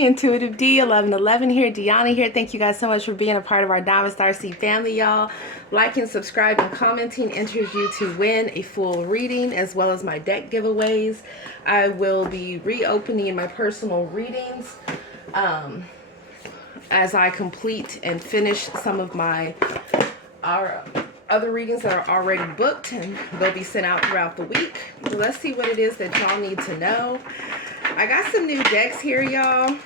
Intuitive D 1111 here, Dionna here. Thank you guys so much for being a part of our Diamond Star Seed family, y'all. Liking, subscribing, commenting enters you to win a full reading as well as my deck giveaways. I will be reopening my personal readings as I complete and finish some of our other readings that are already booked, and they'll be sent out throughout the week. So let's see what it is that y'all need to know. I got some new decks here, y'all.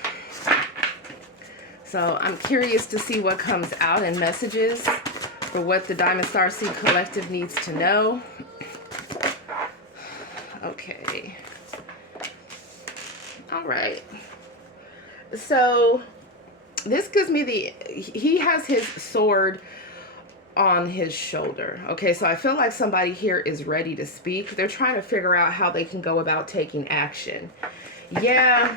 So I'm curious to see what comes out in messages for what the Diamond Star Seed Collective needs to know. Okay. All right. So this gives me he has his sword on his shoulder. Okay, so I feel like somebody here is ready to speak. They're trying to figure out how they can go about taking action. Yeah,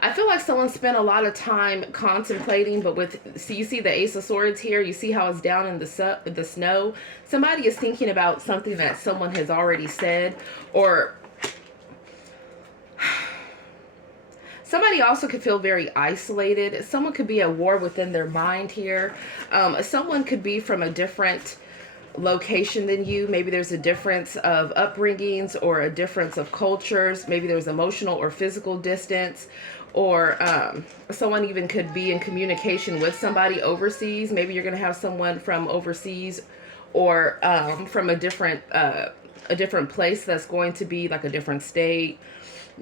I feel like someone spent a lot of time contemplating, but see, you see the Ace of Swords here. You see how it's down in the snow. Somebody is thinking about something that someone has already said, or somebody also could feel very isolated. Someone could be at war within their mind here. Someone could be from a different location than you. Maybe there's a difference of upbringings or a difference of cultures. Maybe there's emotional or physical distance, or someone even could be in communication with somebody overseas. Maybe you're going to have someone from overseas, or from a different place that's going to be like a different state,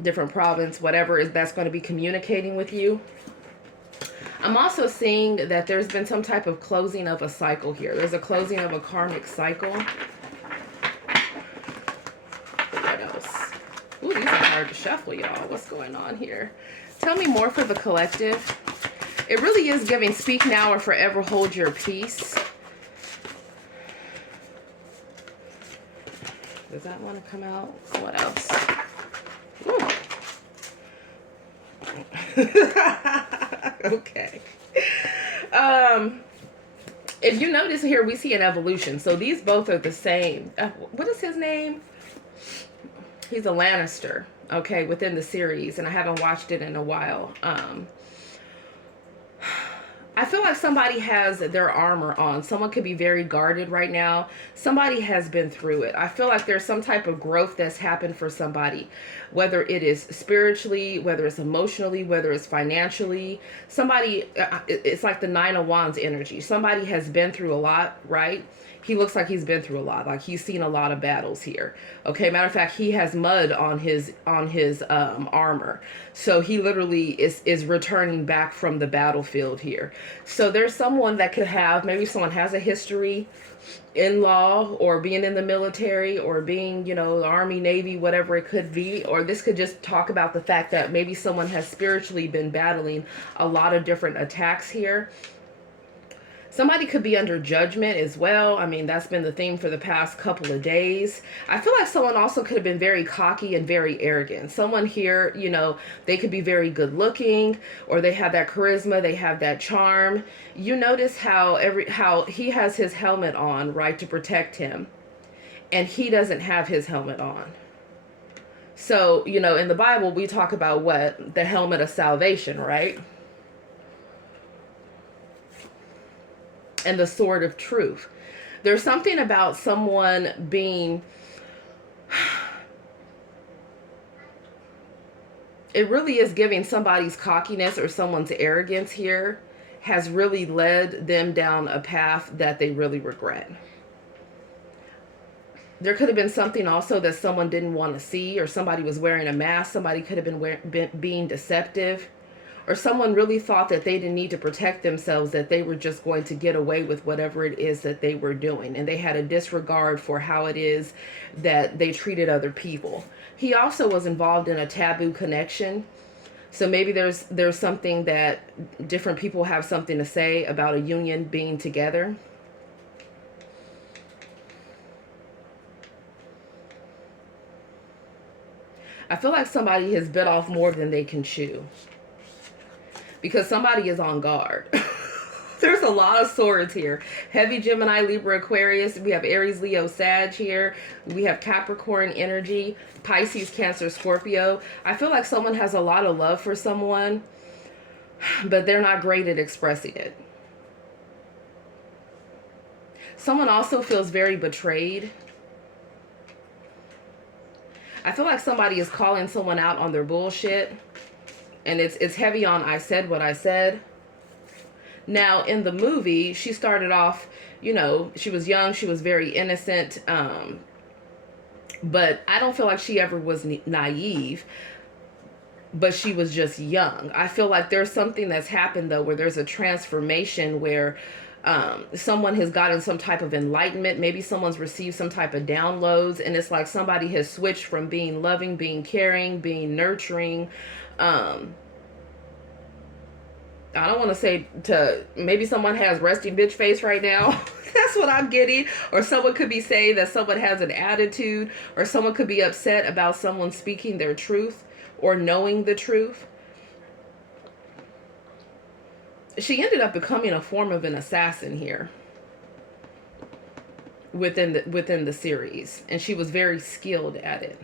different province, whatever is that's going to be communicating with you. I'm also seeing that there's been some type of closing of a cycle here. There's a closing of a karmic cycle. What else? Ooh, these are hard to shuffle, y'all. What's going on here? Tell me more for the collective. It really is giving speak now or forever hold your peace. Does that want to come out? What else? Okay. If you notice here, we see an evolution. So these both are the same. What is his name? He's a Lannister, okay, within the series, and I haven't watched it in a while. I feel like somebody has their armor on. Someone could be very guarded right now. Somebody has been through it. I feel like there's some type of growth that's happened for somebody, whether it is spiritually, whether it's emotionally, whether it's financially. Somebody, it's like the Nine of Wands energy. Somebody has been through a lot, right? He looks like he's been through a lot. Like he's seen a lot of battles here. Okay, matter of fact, he has mud on his armor. So he literally is returning back from the battlefield here. So there's someone that could have, maybe someone has a history in law, or being in the military, or being, you know, Army, Navy, whatever it could be. Or this could just talk about the fact that maybe someone has spiritually been battling a lot of different attacks here. Somebody could be under judgment as well. I mean, that's been the theme for the past couple of days. I feel like someone also could have been very cocky and very arrogant. Someone here, you know, they could be very good looking, or they have that charisma, they have that charm. You notice how he has his helmet on, right, to protect him, and he doesn't have his helmet on. So, you know, in the Bible, we talk about what? The helmet of salvation, right? And the sword of truth. There's something about someone being, it really is giving somebody's cockiness or someone's arrogance here has really led them down a path that they really regret. There could have been something also that someone didn't want to see, or somebody was wearing a mask. Somebody could have been being deceptive. Or someone really thought that they didn't need to protect themselves, that they were just going to get away with whatever it is that they were doing. And they had a disregard for how it is that they treated other people. He also was involved in a taboo connection. So maybe there's something that different people have something to say about a union being together. I feel like somebody has bit off more than they can chew, because somebody is on guard. There's a lot of swords here. Heavy Gemini, Libra, Aquarius. We have Aries, Leo, Sag here. We have Capricorn energy, Pisces, Cancer, Scorpio. I feel like someone has a lot of love for someone, but they're not great at expressing it. Someone also feels very betrayed. I feel like somebody is calling someone out on their bullshit. And it's heavy on I said what I said. Now, in the movie, she started off, you know, she was young. She was very innocent. But I don't feel like she ever was naive. But she was just young. I feel like there's something that's happened, though, where there's a transformation where someone has gotten some type of enlightenment. Maybe someone's received some type of downloads. And it's like somebody has switched from being loving, being caring, being nurturing. I don't want to say to, maybe someone has resting bitch face right now. That's what I'm getting. Or someone could be saying that someone has an attitude, or someone could be upset about someone speaking their truth or knowing the truth. She ended up becoming a form of an assassin here within the series, and she was very skilled at it.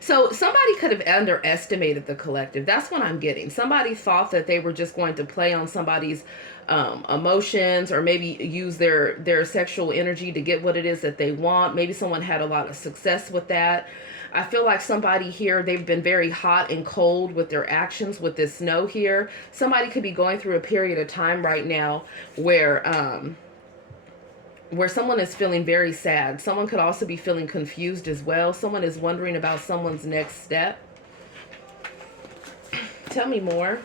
So somebody could have underestimated the collective. That's what I'm getting. Somebody thought that they were just going to play on somebody's emotions, or maybe use their sexual energy to get what it is that they want. Maybe someone had a lot of success with that. I feel like somebody here, they've been very hot and cold with their actions with this snow here. Somebody could be going through a period of time right now where someone is feeling very sad. Someone could also be feeling confused as well. Someone is wondering about someone's next step. Tell me more.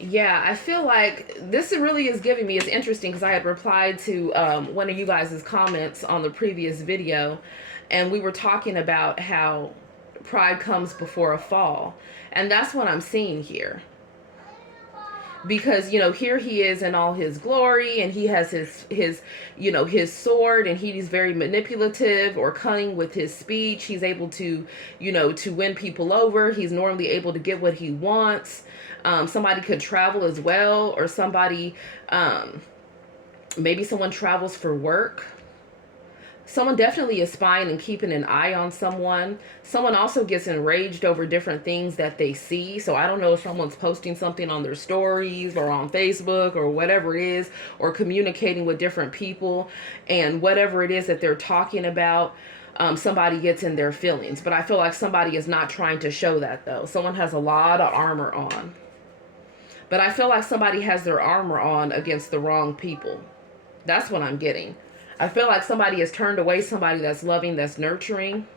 Yeah, I feel like this really is giving me, it's interesting because I had replied to one of you guys' comments on the previous video, and we were talking about how pride comes before a fall. And that's what I'm seeing here. Because, you know, here he is in all his glory, and he has his you know, his sword, and he's very manipulative or cunning with his speech. He's able to, you know, to win people over. He's normally able to get what he wants. Somebody could travel as well, or somebody, maybe someone travels for work. Someone definitely is spying and keeping an eye on someone. Someone also gets enraged over different things that they see. So I don't know if someone's posting something on their stories or on Facebook or whatever it is, or communicating with different people, and whatever it is that they're talking about, somebody gets in their feelings. But I feel like somebody is not trying to show that, though. Someone has a lot of armor on. But I feel like somebody has their armor on against the wrong people. That's what I'm getting. I feel like somebody has turned away somebody that's loving, that's nurturing.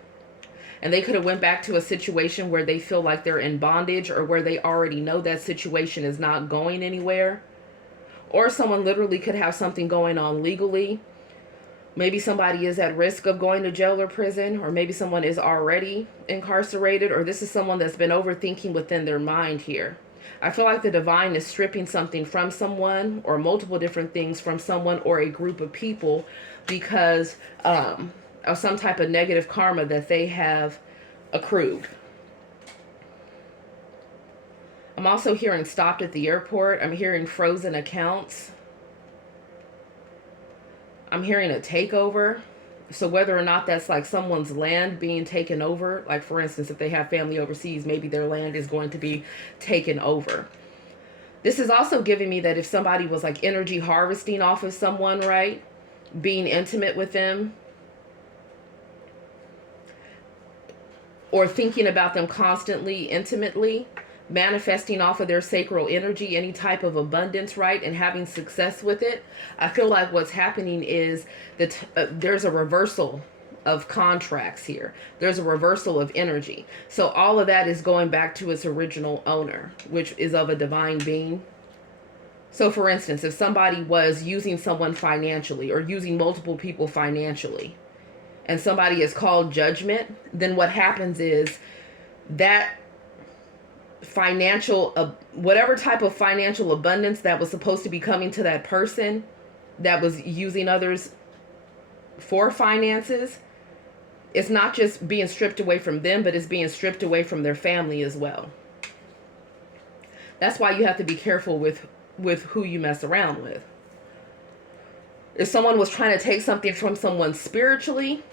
And they could have went back to a situation where they feel like they're in bondage, or where they already know that situation is not going anywhere. Or someone literally could have something going on legally. Maybe somebody is at risk of going to jail or prison, or maybe someone is already incarcerated, or this is someone that's been overthinking within their mind here. I feel like the divine is stripping something from someone, or multiple different things from someone or a group of people, because of some type of negative karma that they have accrued. I'm also hearing stopped at the airport. I'm hearing frozen accounts. I'm hearing a takeover. So whether or not that's like someone's land being taken over, like for instance, if they have family overseas, maybe their land is going to be taken over. This is also giving me that if somebody was like energy harvesting off of someone, right? Being intimate with them, or thinking about them constantly, intimately, manifesting off of their sacral energy, any type of abundance, right? And having success with it. I feel like what's happening is that there's a reversal of contracts here. There's a reversal of energy. So all of that is going back to its original owner, which is of a divine being. So for instance, if somebody was using someone financially, or using multiple people financially, and somebody is called judgment, then what happens is that financial, whatever type of financial abundance that was supposed to be coming to that person that was using others for finances, It's not just being stripped away from them, but it's being stripped away from their family as well. That's why you have to be careful with who you mess around with. If someone was trying to take something from someone spiritually,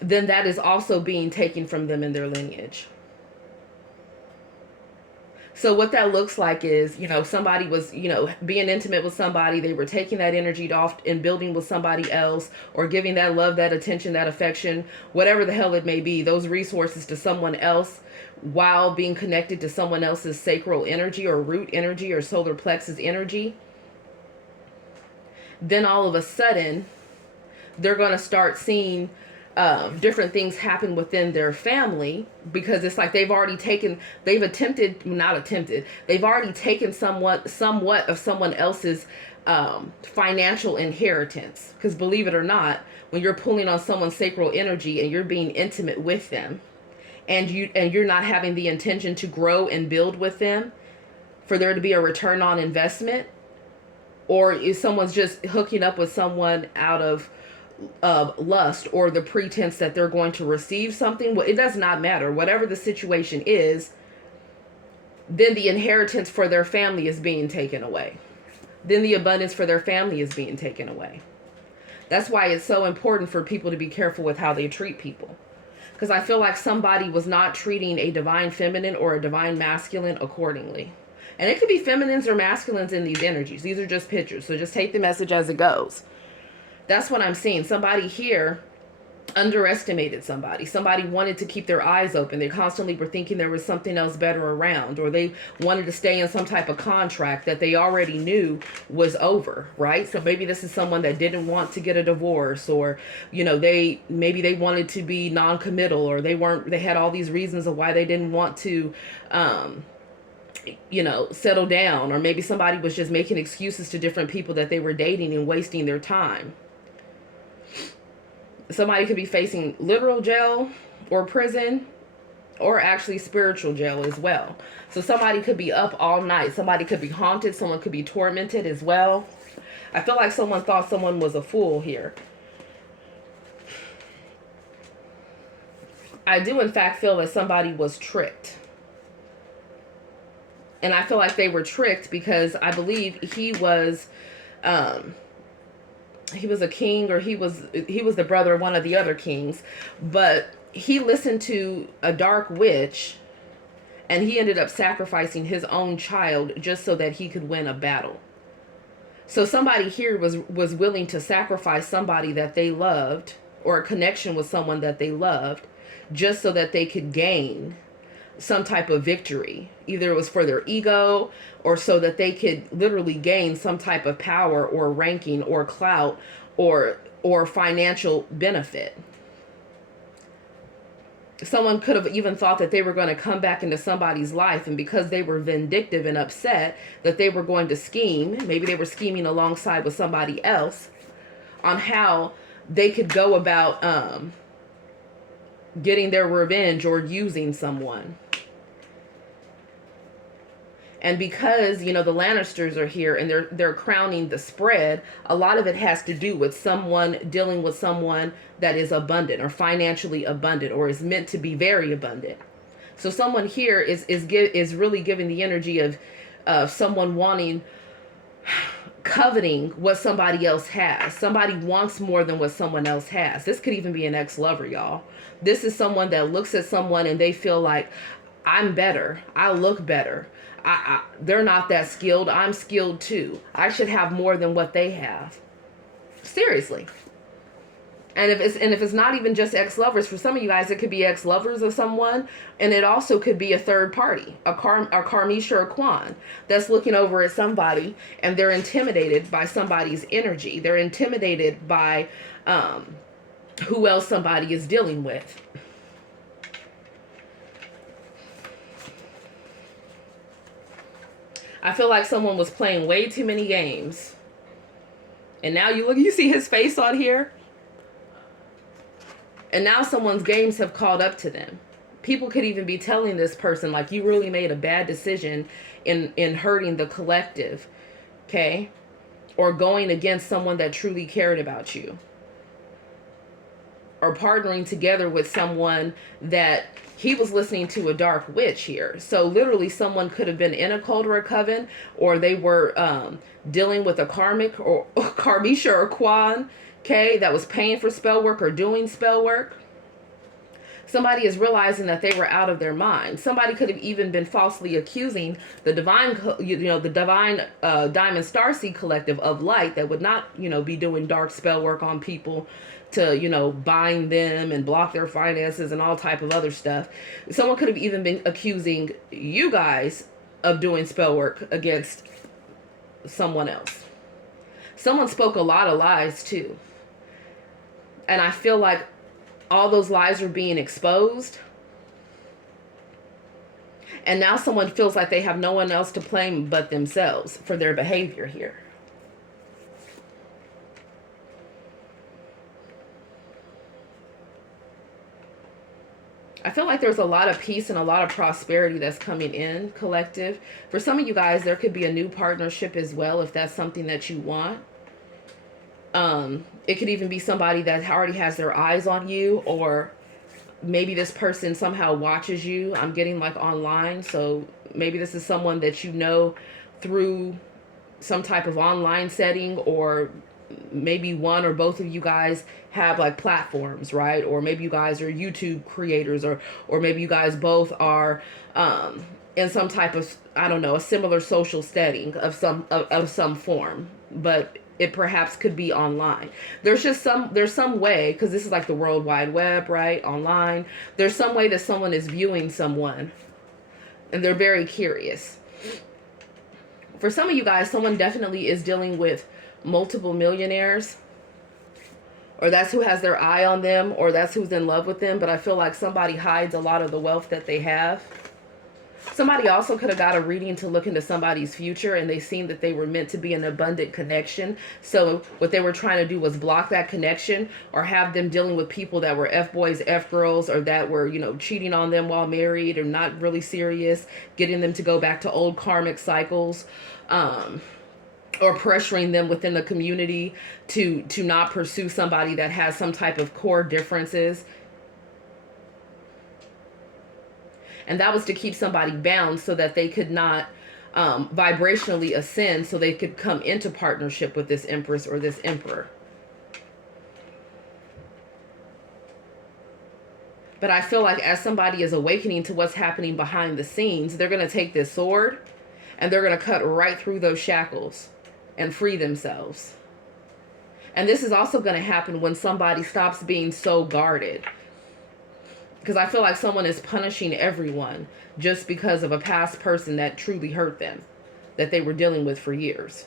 then that is also being taken from them in their lineage. So what that looks like is, somebody was, being intimate with somebody. They were taking that energy off and building with somebody else, or giving that love, that attention, that affection, whatever the hell it may be, those resources to someone else, while being connected to someone else's sacral energy or root energy or solar plexus energy. Then all of a sudden, they're going to start seeing different things happen within their family, because it's like they've already taken somewhat of someone else's financial inheritance. Because believe it or not, when you're pulling on someone's sacral energy and you're being intimate with them, and you're not having the intention to grow and build with them for there to be a return on investment, or if someone's just hooking up with someone out of lust or the pretense that they're going to receive something, well, it does not matter. Whatever the situation is, then the inheritance for their family is being taken away. Then the abundance for their family is being taken away. That's why it's so important for people to be careful with how they treat people. Because I feel like somebody was not treating a divine feminine or a divine masculine accordingly. And it could be feminines or masculines in these energies. These are just pictures. So just take the message as it goes. That's what I'm seeing. Somebody here underestimated somebody. Somebody wanted to keep their eyes open. They constantly were thinking there was something else better around, or they wanted to stay in some type of contract that they already knew was over, right? So maybe this is someone that didn't want to get a divorce, or, maybe they wanted to be non-committal, or they had all these reasons of why they didn't want to, settle down, or maybe somebody was just making excuses to different people that they were dating and wasting their time. Somebody could be facing literal jail or prison, or actually spiritual jail as well. So somebody could be up all night. Somebody could be haunted. Someone could be tormented as well. I feel like someone thought someone was a fool here. I do in fact feel that somebody was tricked. And I feel like they were tricked because I believe he was a king, or he was the brother of one of the other kings, but he listened to a dark witch, and he ended up sacrificing his own child just so that he could win a battle. So somebody here was willing to sacrifice somebody that they loved, or a connection with someone that they loved, just so that they could gain some type of victory. Either it was for their ego, or so that they could literally gain some type of power or ranking or clout or financial benefit. Someone could have even thought that they were going to come back into somebody's life, and because they were vindictive and upset, that they were going to scheme. Maybe they were scheming alongside with somebody else on how they could go about getting their revenge or using someone. And because, the Lannisters are here and they're crowning the spread, a lot of it has to do with someone dealing with someone that is abundant or financially abundant, or is meant to be very abundant. So someone here is really giving the energy of someone coveting what somebody else has. Somebody wants more than what someone else has. This could even be an ex-lover, y'all. This is someone that looks at someone and they feel like, I'm better. I look better. They're not that skilled. I'm skilled too. I should have more than what they have. Seriously. And if it's not even just ex-lovers, for some of you guys, it could be ex-lovers of someone, and it also could be a third party, a karmisha or kwan, that's looking over at somebody, and they're intimidated by somebody's energy. They're intimidated by who else somebody is dealing with. I feel like someone was playing way too many games. And now you see his face on here? And now someone's games have caught up to them. People could even be telling this person, like, you really made a bad decision in hurting the collective, okay? Or going against someone that truly cared about you. or partnering together with someone that he was listening to a dark witch here. So literally someone could have been in a cult or a coven, or they were dealing with a karmic or karmisha or kwan, okay, that was paying for spell work or doing spell work. Somebody is realizing that they were out of their mind. Somebody could have even been falsely accusing the divine, the divine Diamond Starseed Collective of light that would not, be doing dark spell work on people to, bind them and block their finances and all type of other stuff. Someone could have even been accusing you guys of doing spell work against someone else. Someone spoke a lot of lies too. And I feel like all those lies are being exposed. And now someone feels like they have no one else to blame but themselves for their behavior here. I feel like there's a lot of peace and a lot of prosperity that's coming in, collective. For some of you guys, there could be a new partnership as well, if that's something that you want. It could even be somebody that already has their eyes on you, or maybe this person somehow watches you. I'm getting like online, so maybe this is someone that you know through some type of online setting, or maybe one or both of you guys have like platforms, right? Or maybe you guys are YouTube creators, or maybe you guys both are in some type of, I don't know, a similar social setting of some form, but it perhaps could be online. There's some way, because this is like the World Wide Web, right? Online. There's some way that someone is viewing someone and they're very curious. For some of you guys, someone definitely is dealing with multiple millionaires, or that's who has their eye on them, or that's who's in love with them. But I feel like somebody hides a lot of the wealth that they have. Somebody also could have got a reading to look into somebody's future, and they seen that they were meant to be an abundant connection. So what they were trying to do was block that connection, or have them dealing with people that were F-boys, F-girls, or that were, cheating on them while married, or not really serious, getting them to go back to old karmic cycles, or pressuring them within the community to not pursue somebody that has some type of core differences. And that was to keep somebody bound so that they could not vibrationally ascend, so they could come into partnership with this empress or this emperor. But I feel like as somebody is awakening to what's happening behind the scenes, they're going to take this sword and they're going to cut right through those shackles and free themselves. And this is also going to happen when somebody stops being so guarded. Because I feel like someone is punishing everyone just because of a past person that truly hurt them, that they were dealing with for years.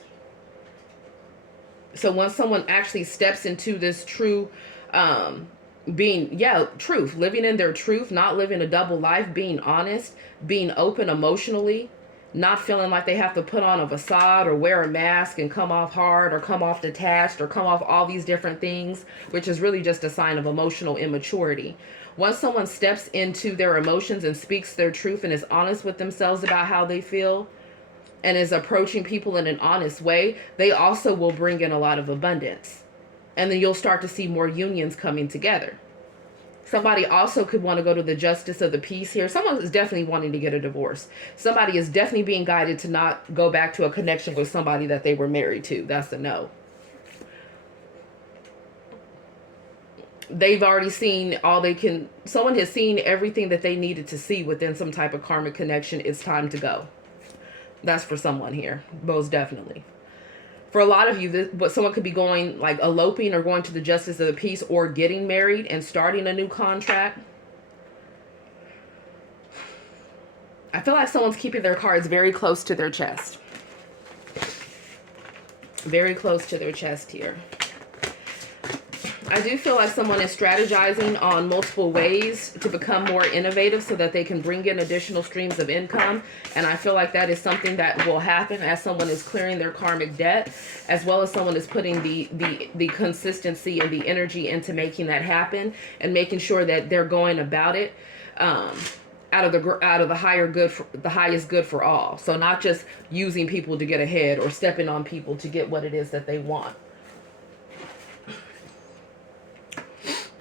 So once someone actually steps into this true truth, living in their truth, not living a double life, being honest, being open emotionally, not feeling like they have to put on a facade or wear a mask and come off hard or come off detached or come off all these different things, which is really just a sign of emotional immaturity. Once someone steps into their emotions and speaks their truth and is honest with themselves about how they feel and is approaching people in an honest way, they also will bring in a lot of abundance. And then you'll start to see more unions coming together. Somebody also could want to go to the justice of the peace here. Someone is definitely wanting to get a divorce. Somebody is definitely being guided to not go back to a connection with somebody that they were married to. That's a no. They've already seen all they can. Someone has seen everything that they needed to see within some type of karmic connection. It's time to go. That's for someone here, most definitely. For a lot of you, someone could be going like eloping or going to the justice of the peace, or getting married and starting a new contract. I feel like someone's keeping their cards very close to their chest. Very close to their chest here. I do feel like someone is strategizing on multiple ways to become more innovative so that they can bring in additional streams of income. And I feel like that is something that will happen as someone is clearing their karmic debt, as well as someone is putting the consistency and the energy into making that happen and making sure that they're going about it out of the higher good, the highest good for all. So not just using people to get ahead or stepping on people to get what it is that they want.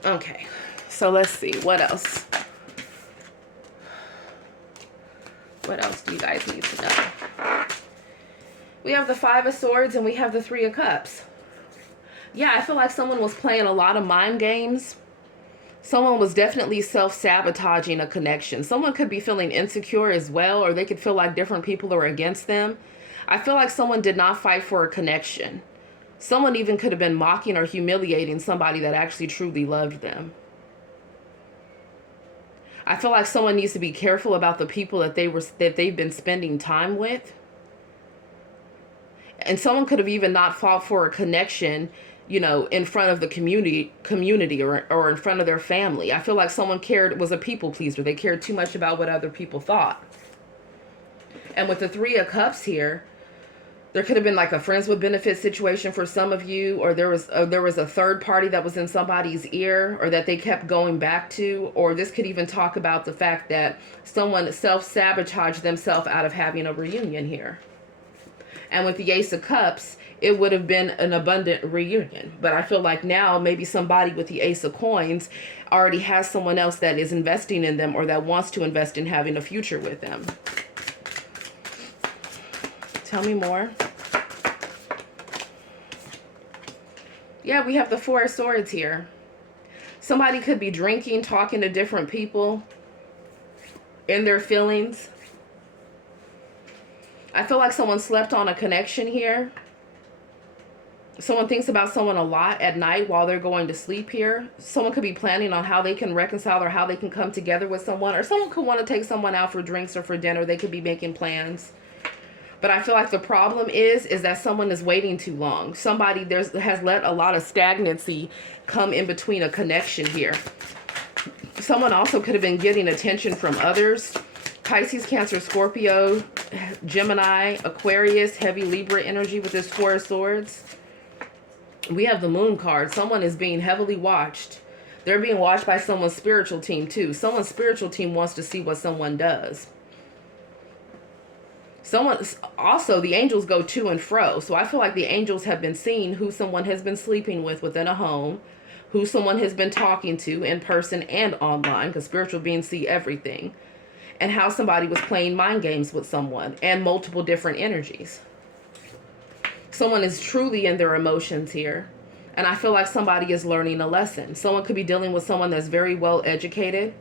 Okay, so let's see. What else? What else do you guys need to know? We have the Five of Swords and we have the Three of Cups. Yeah, I feel like someone was playing a lot of mind games. Someone was definitely self-sabotaging a connection. Someone could be feeling insecure as well, or they could feel like different people are against them. I feel like someone did not fight for a connection. Someone even could have been mocking or humiliating somebody that actually truly loved them. I feel like someone needs to be careful about the people that they've been spending time with. And someone could have even not fought for a connection, you know, in front of the community or in front of their family. I feel like someone was a people pleaser. They cared too much about what other people thought. And with the Three of Cups here, there could have been like a friends with benefits situation for some of you, or there was a third party that was in somebody's ear, or that they kept going back to, or this could even talk about the fact that someone self-sabotaged themselves out of having a reunion here. And with the Ace of Cups, it would have been an abundant reunion. But I feel like now maybe somebody with the Ace of Coins already has someone else that is investing in them, or that wants to invest in having a future with them. Tell me more. Yeah, we have the Four of Swords here. Somebody could be drinking, talking to different people in their feelings. I feel like someone slept on a connection here. Someone thinks about someone a lot at night while they're going to sleep here. Someone could be planning on how they can reconcile or how they can come together with someone. Or someone could want to take someone out for drinks or for dinner. They could be making plans. But I feel like the problem is that someone is waiting too long. Somebody has let a lot of stagnancy come in between a connection here. Someone also could have been getting attention from others. Pisces, Cancer, Scorpio, Gemini, Aquarius, heavy Libra energy with this Four of Swords. We have the Moon card. Someone is being heavily watched. They're being watched by someone's spiritual team too. Someone's spiritual team wants to see what someone does. Also, the angels go to and fro. So I feel like the angels have been seeing who someone has been sleeping with within a home, who someone has been talking to in person and online, because spiritual beings see everything, and how somebody was playing mind games with someone and multiple different energies. Someone is truly in their emotions here. And I feel like somebody is learning a lesson. Someone could be dealing with someone that's very well educated.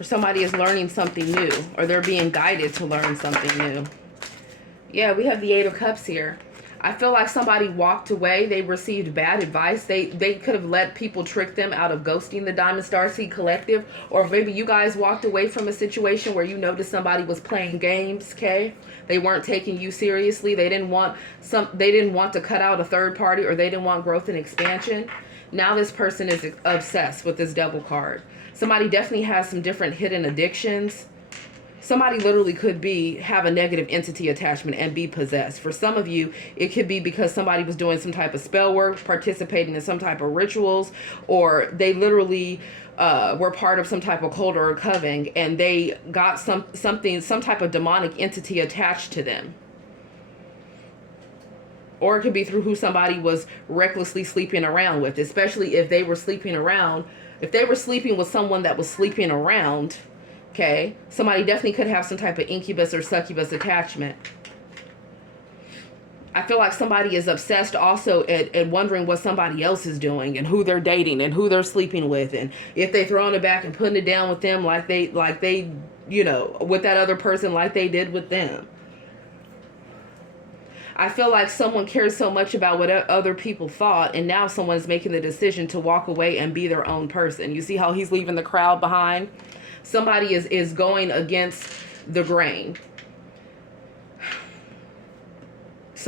Or somebody is learning something new, or they're being guided to learn something new. Yeah, we have the Eight of Cups here. I feel like somebody walked away. They received bad advice. They could have let people trick them out of ghosting the Diamond Star Seed Collective. Or maybe you guys walked away from a situation where you noticed somebody was playing games, okay? They weren't taking you seriously. They didn't want to cut out a third party, or they didn't want growth and expansion. Now this person is obsessed with this Devil card. Somebody definitely has some different hidden addictions. Somebody literally could have a negative entity attachment and be possessed. For some of you, it could be because somebody was doing some type of spell work, participating in some type of rituals, or they literally were part of some type of cult or a coven, and they got some type of demonic entity attached to them. Or it could be through who somebody was recklessly sleeping around with, especially if they were sleeping around. If they were sleeping with someone that was sleeping around, okay, somebody definitely could have some type of incubus or succubus attachment. I feel like somebody is obsessed also at wondering what somebody else is doing and who they're dating and who they're sleeping with, and if they throwing it back and putting it down with them like they, you know, with that other person like they did with them. I feel like someone cares so much about what other people thought, and now someone's making the decision to walk away and be their own person. You see how he's leaving the crowd behind? Somebody is going against the grain.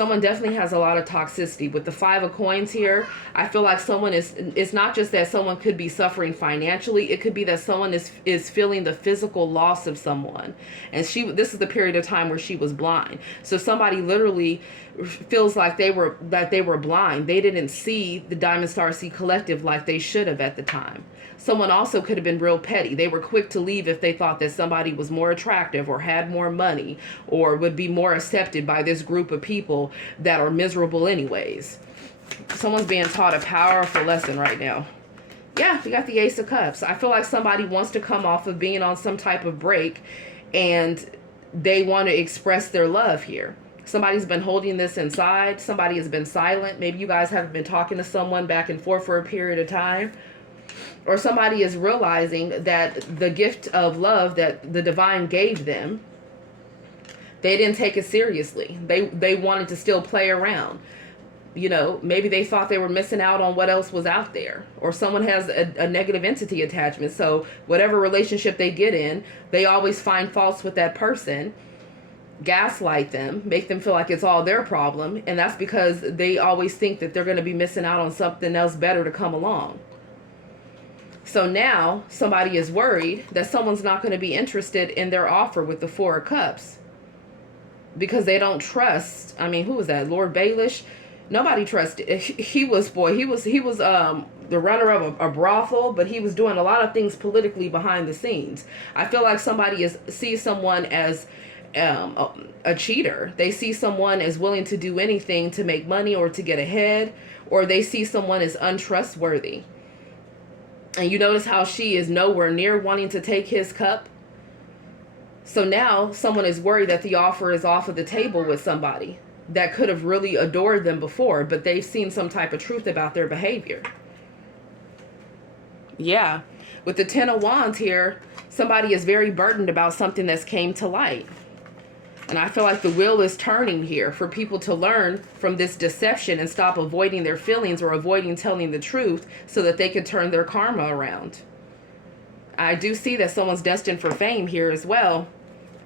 Someone definitely has a lot of toxicity. With the 5 of coins here, I feel like someone is, it's not just that someone could be suffering financially, it could be that someone is feeling the physical loss of someone. And this is the period of time where she was blind. So somebody literally feels like they were blind. They didn't see the Diamond Star Sea Collective like they should have at the time. Someone also could have been real petty. They were quick to leave if they thought that somebody was more attractive or had more money or would be more accepted by this group of people that are miserable anyways. Someone's being taught a powerful lesson right now. Yeah, we got the Ace of Cups. I feel like somebody wants to come off of being on some type of break and they want to express their love here. Somebody's been holding this inside. Somebody has been silent. Maybe you guys haven't been talking to someone back and forth for a period of time. Or somebody is realizing that the gift of love that the divine gave them, they didn't take it seriously. They wanted to still play around. You know, maybe they thought they were missing out on what else was out there. Or someone has a negative entity attachment. So whatever relationship they get in, they always find faults with that person, gaslight them, make them feel like it's all their problem. And that's because they always think that they're going to be missing out on something else better to come along. So now somebody is worried that someone's not going to be interested in their offer with the 4 of Cups because they don't trust. I mean, who was that? Lord Baelish? Nobody trusted. He was the runner of a brothel, but he was doing a lot of things politically behind the scenes. I feel like somebody sees someone as a cheater. They see someone as willing to do anything to make money or to get ahead, or they see someone as untrustworthy. And you notice how she is nowhere near wanting to take his cup. So now someone is worried that the offer is off of the table with somebody that could have really adored them before, but they've seen some type of truth about their behavior. Yeah. With the 10 of Wands here, somebody is very burdened about something that's came to light. And I feel like the wheel is turning here for people to learn from this deception and stop avoiding their feelings or avoiding telling the truth so that they can turn their karma around. I do see that someone's destined for fame here as well,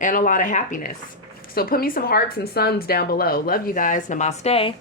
and a lot of happiness. So put me some hearts and suns down below. Love you guys. Namaste.